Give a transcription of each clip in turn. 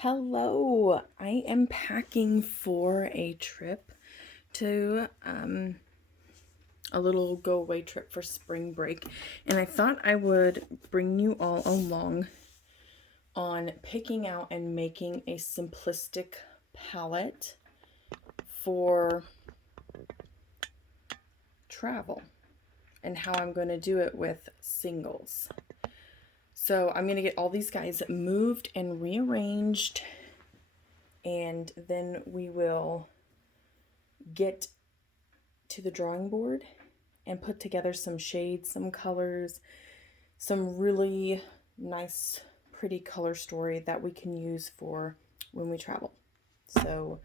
Hello, I am packing for a trip to a little go away trip for spring break, and I thought I would bring you all along on picking out and making a simplistic palette for travel and how I'm going to do it with singles. So I'm going to get all these guys moved and rearranged, and then we will get to the drawing board and put together some shades, some colors, some really nice, pretty color story that we can use for when we travel. So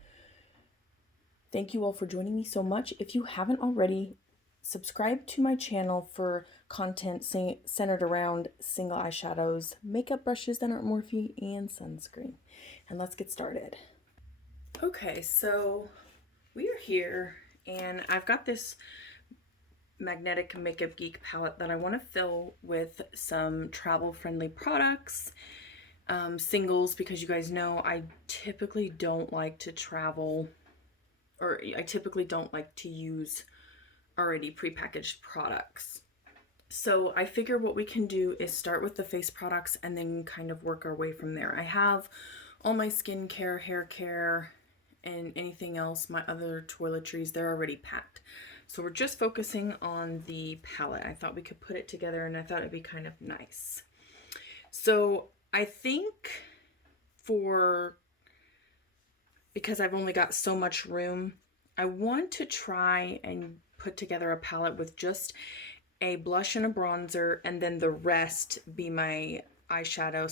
thank you all for joining me so much. If you haven't already, subscribe to my channel for content centered around single eyeshadows, makeup brushes that aren't Morphe, and sunscreen. And let's get started. Okay, so we are here, and I've got this magnetic makeup Geek palette that I want to fill with some travel-friendly products, singles, because you guys know I typically don't like to travel, or I typically don't like to use already prepackaged products. So I figure what we can do is start with the face products and then kind of work our way from there. I have all my skincare, hair care, and anything else, my other toiletries, they're already packed. So we're just focusing on the palette. I thought we could put it together, and I thought it'd be kind of nice. So I think because I've only got so much room, I want to try and put together a palette with just a blush and a bronzer, and then the rest be my eyeshadow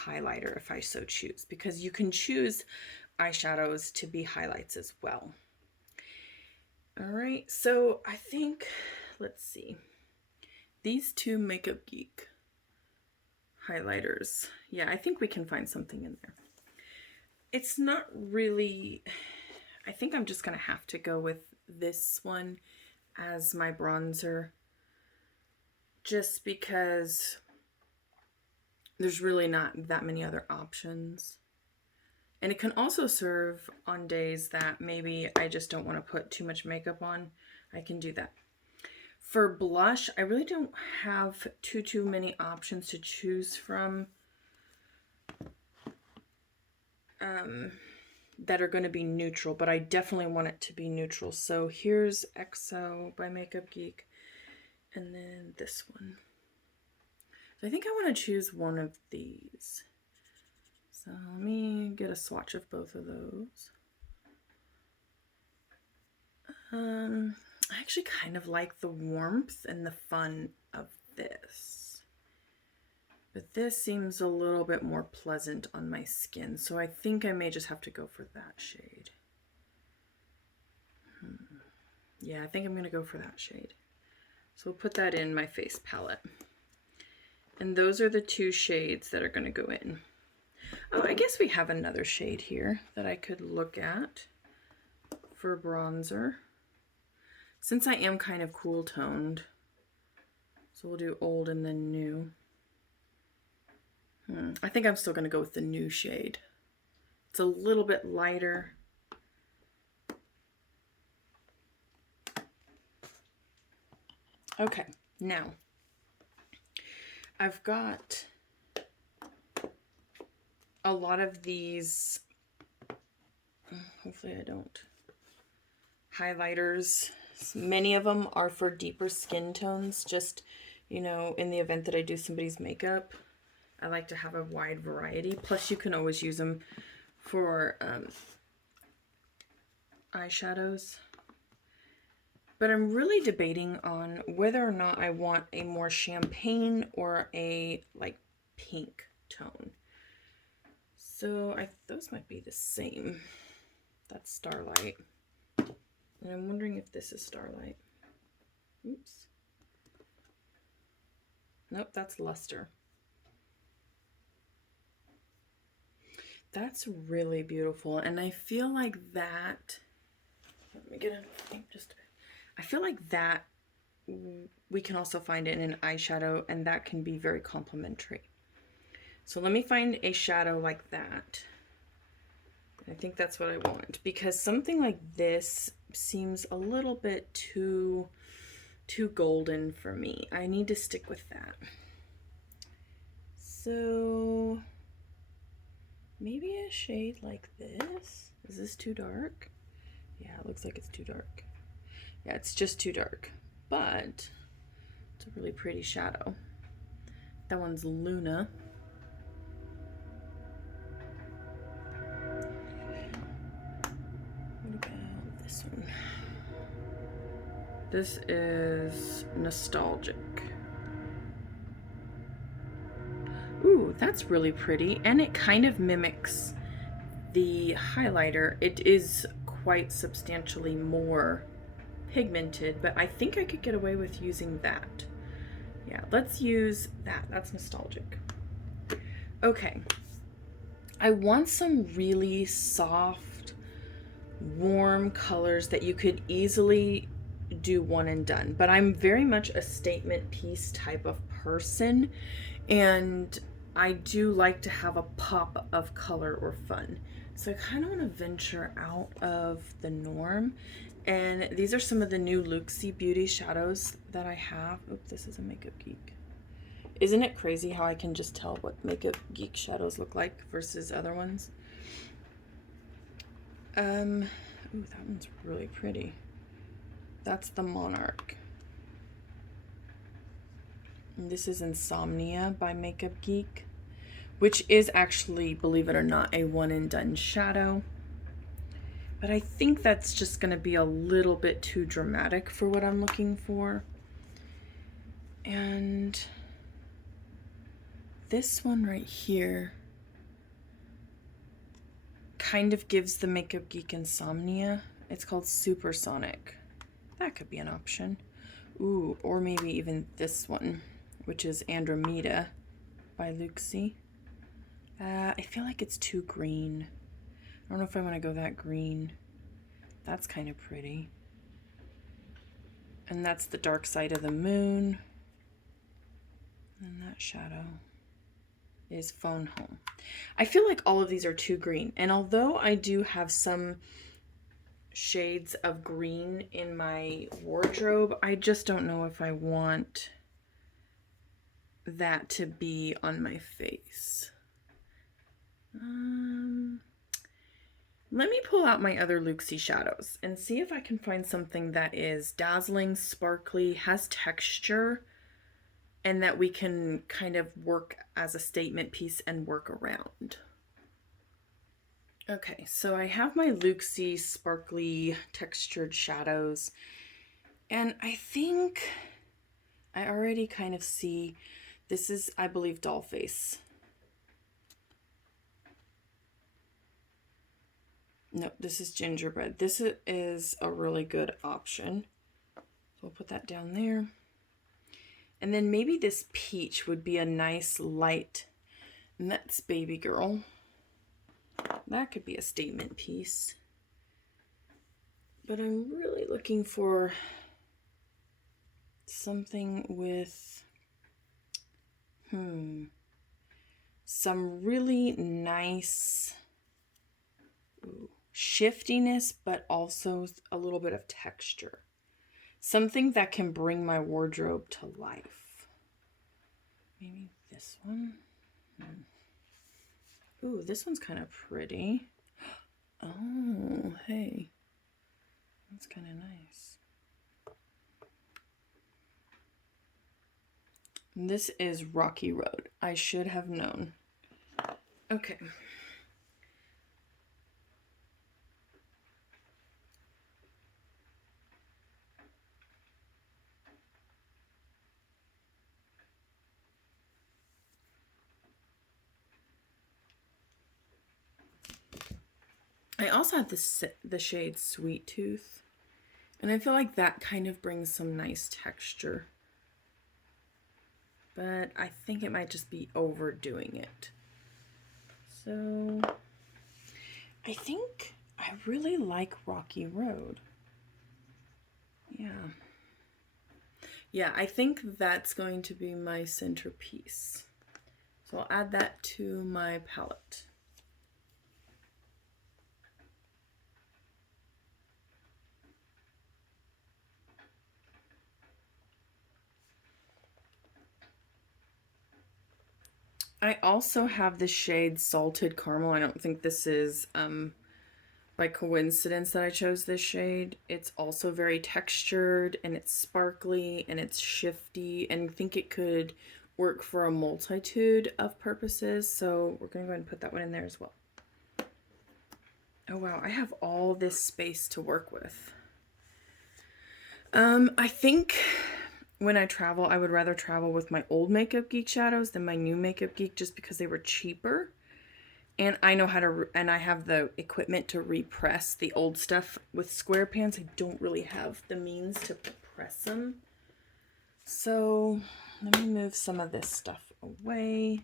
/ highlighter if I so choose, because you can choose eyeshadows to be highlights as well. All right, so I think, let's see, these two Makeup Geek highlighters, yeah, I think we can find something in there. It's not really, I think I'm just gonna have to go with this one as my bronzer, just because there's really not that many other options. And it can also serve on days that maybe I just don't want to put too much makeup on. I can do that. For blush, I really don't have too many options to choose from that are going to be neutral, but I definitely want it to be neutral. So here's XO by Makeup Geek, and then this one. So I think I want to choose one of these. So let me get a swatch of both of those. I actually kind of like the warmth and the fun of this, but this seems a little bit more pleasant on my skin, so I think I may just have to go for that shade. Yeah, I think I'm gonna go for that shade. So we'll put that in my face palette. And those are the two shades that are gonna go in. Oh, I guess we have another shade here that I could look at for bronzer, since I am kind of cool toned. So we'll do old and then new. I think I'm still going to go with the new shade. It's a little bit lighter. Okay, now I've got a lot of these, hopefully I don't, highlighters. Many of them are for deeper skin tones, just, you know, in the event that I do somebody's makeup. I like to have a wide variety. Plus you can always use them for eyeshadows. But I'm really debating on whether or not I want a more champagne or a like pink tone. So those might be the same. That's Starlight. And I'm wondering if this is Starlight. Oops. Nope, that's Luster. That's really beautiful. And I feel like that, let me get in just a bit. I feel like that we can also find it in an eyeshadow, and that can be very complimentary. So let me find a shadow like that. I think that's what I want, because something like this seems a little bit too golden for me. I need to stick with that. So maybe a shade like this. Is this too dark? Yeah, it looks like it's too dark. Yeah, it's just too dark, but it's a really pretty shadow. That one's Luna. What about this one? This is Nostalgic. Ooh, that's really pretty, and it kind of mimics the highlighter. It is quite substantially more pigmented, but I think I could get away with using that. Yeah, let's use that. That's Nostalgic. Okay. I want some really soft, warm colors that you could easily do one and done, but I'm very much a statement piece type of person, and I do like to have a pop of color or fun. So I kind of want to venture out of the norm, and these are some of the new Looxi Beauty shadows that I have. Oops, this is a Makeup Geek. Isn't it crazy how I can just tell what Makeup Geek shadows look like versus other ones? Ooh, that one's really pretty. That's the Monarch. And this is Insomnia by Makeup Geek, which is actually, believe it or not, a one and done shadow. But I think that's just going to be a little bit too dramatic for what I'm looking for. And this one right here kind of gives the Makeup Geek Insomnia. It's called Supersonic. That could be an option. Ooh, or maybe even this one, which is Andromeda by Looxi. I feel like it's too green. I don't know if I want to go that green. That's kind of pretty. And that's the Dark Side of the Moon. And that shadow is Phone Home. I feel like all of these are too green. And although I do have some shades of green in my wardrobe, I just don't know if I want that to be on my face. Let me pull out my other Looxi shadows and see if I can find something that is dazzling, sparkly, has texture, and that we can kind of work as a statement piece and work around. Okay, so I have my Looxi sparkly textured shadows, and I think I already kind of see, this is, I believe, Dollface. No, this is Gingerbread. This is a really good option. So we'll put that down there. And then maybe this peach would be a nice light, and that's Baby Girl. That could be a statement piece. But I'm really looking for something with some really nice shiftiness, but also a little bit of texture. Something that can bring my wardrobe to life. Maybe this one. Ooh, this one's kind of pretty. Oh, hey. That's kind of nice. This is Rocky Road. I should have known. Okay. I also have the shade Sweet Tooth, and I feel like that kind of brings some nice texture, but I think it might just be overdoing it. So I think I really like Rocky Road. Yeah, I think that's going to be my centerpiece. So I'll add that to my palette. I also have the shade Salted Caramel. I don't think this is by coincidence that I chose this shade. It's also very textured and it's sparkly and it's shifty, and I think it could work for a multitude of purposes. So we're gonna go ahead and put that one in there as well. Oh wow, I have all this space to work with. I think when I travel, I would rather travel with my old Makeup Geek shadows than my new Makeup Geek, just because they were cheaper. And I know how to, and I have the equipment to repress the old stuff with square pans. I don't really have the means to press them. So let me move some of this stuff away.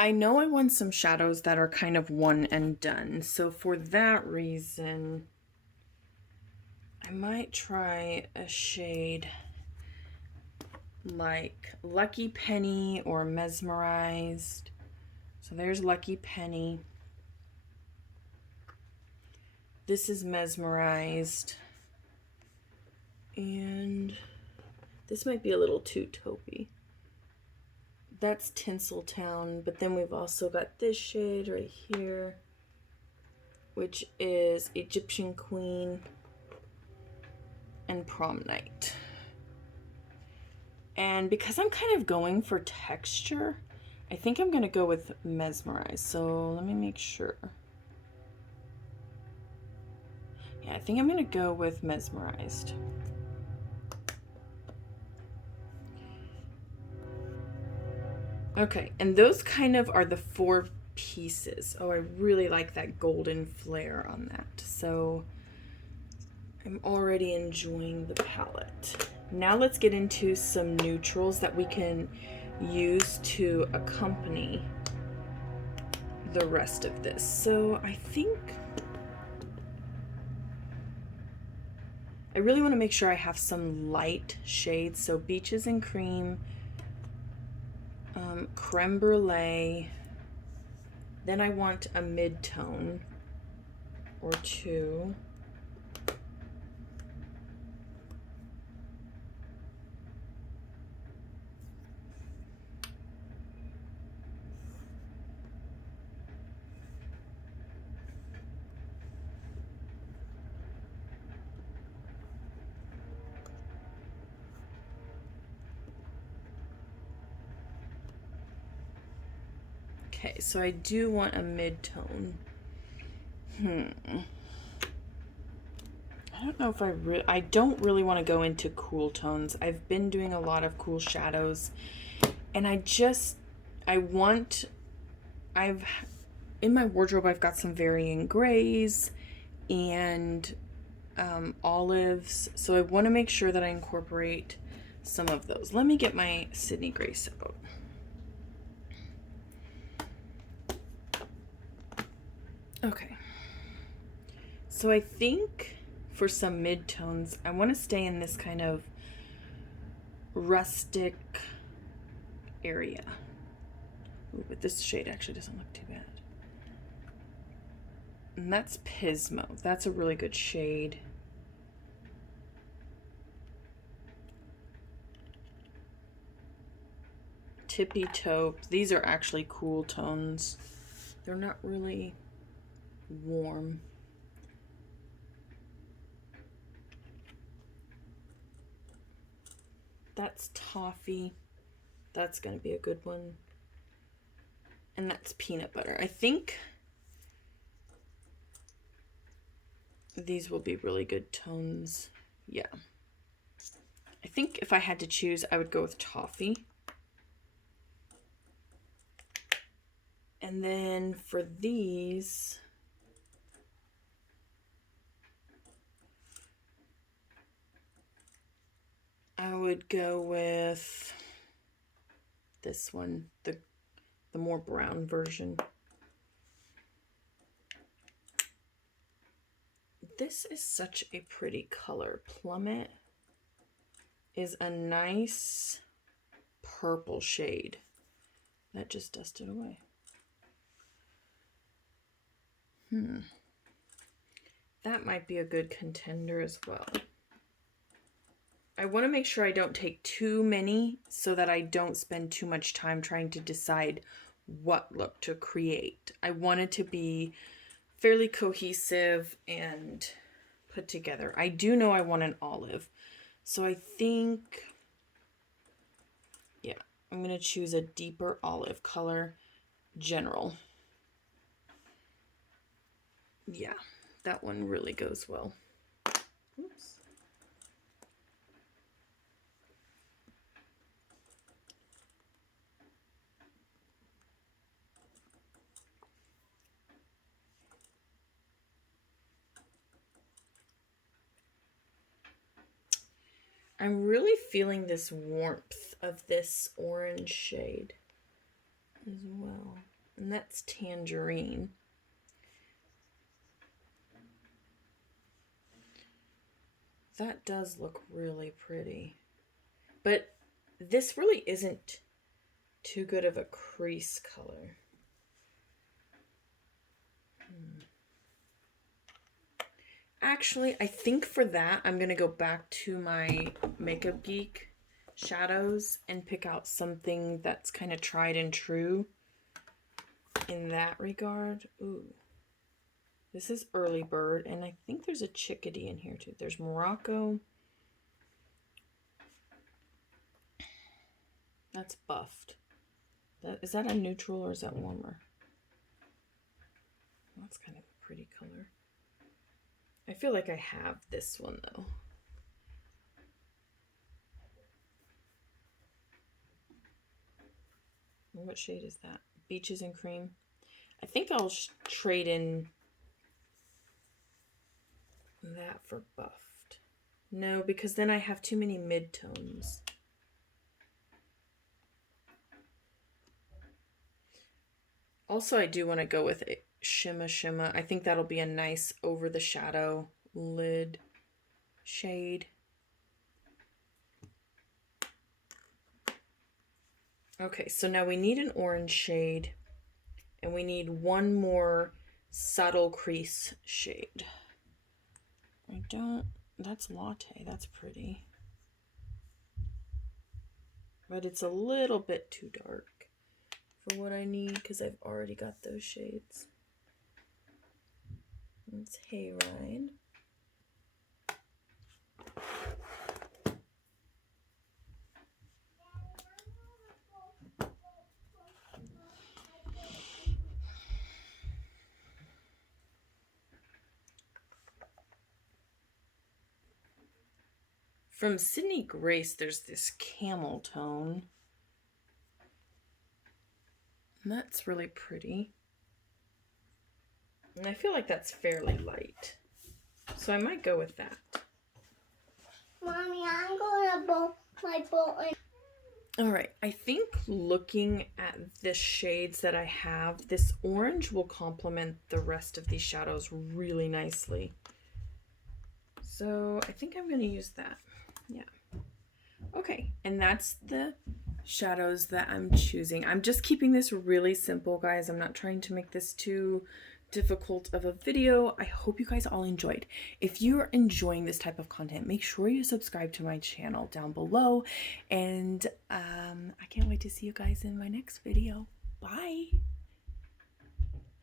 I know I want some shadows that are kind of one and done. So for that reason, I might try a shade like Lucky Penny or Mesmerized. So there's Lucky Penny. This is Mesmerized. And this might be a little too taupey. That's Tinseltown, but then we've also got this shade right here, which is Egyptian Queen and Prom Night. And because I'm kind of going for texture, I think I'm gonna go with Mesmerized. So let me make sure. Yeah, I think I'm gonna go with Mesmerized. Okay, and those kind of are the 4 pieces. Oh, I really like that golden flare on that. So I'm already enjoying the palette. Now let's get into some neutrals that we can use to accompany the rest of this. So I think I really want to make sure I have some light shades. So Beaches and Cream, Creme Brulee, then I want a mid-tone or 2. Okay, so I do want a mid-tone. I don't know if I don't really want to go into cool tones. I've been doing a lot of cool shadows, and in my wardrobe I've got some varying grays and olives, so I want to make sure that I incorporate some of those. Let me get my Sydney Grace out. Okay, so I think for some mid-tones, I want to stay in this kind of rustic area. Ooh, but this shade actually doesn't look too bad. And that's Pismo. That's a really good shade. Tippy Taupe. These are actually cool tones. They're not really warm. That's Toffee. That's gonna be a good one. And that's Peanut Butter. I think these will be really good tones. Yeah. I think if I had to choose, I would go with Toffee. And then for these, I would go with this one, the more brown version. this is such a pretty color. Plummet is a nice purple shade. That just dusted away. That might be a good contender as well. I want to make sure I don't take too many so that I don't spend too much time trying to decide what look to create. I want it to be fairly cohesive and put together. I do know I want an olive. So I think, yeah, I'm going to choose a deeper olive color, general. Yeah, that one really goes well. Oops. I'm really feeling this warmth of this orange shade as well. And that's tangerine. That does look really pretty. But this really isn't too good of a crease color. Actually, I think for that, I'm going to go back to my Makeup Geek shadows and pick out something that's kind of tried and true in that regard. Ooh, this is Early Bird, and I think there's a Chickadee in here too. There's Morocco. That's buffed. Is that a neutral or is that warmer? That's kind of a pretty color. I feel like I have this one though. What shade is that? Beaches and Cream. I think I'll trade in that for buffed. No, because then I have too many mid-tones. Also, I do want to go with a Shimma. I think that'll be a nice over the shadow lid shade. Okay, so now we need an orange shade and we need one more subtle crease shade. That's Latte, that's pretty. But it's a little bit too dark for what I need because I've already got those shades. It's Hayride. From Sydney Grace, there's this camel tone. And that's really pretty. And I feel like that's fairly light. So I might go with that. Mommy, I'm going to bowl my bowl. All right, I think looking at the shades that I have, this orange will complement the rest of these shadows really nicely. So I think I'm going to use that. Yeah. Okay, and that's the shadows that I'm choosing. I'm just keeping this really simple, guys. I'm not trying to make this too difficult of a video. I hope you guys all enjoyed. If you're enjoying this type of content, make sure you subscribe to my channel down below, and I can't wait to see you guys in my next video. Bye.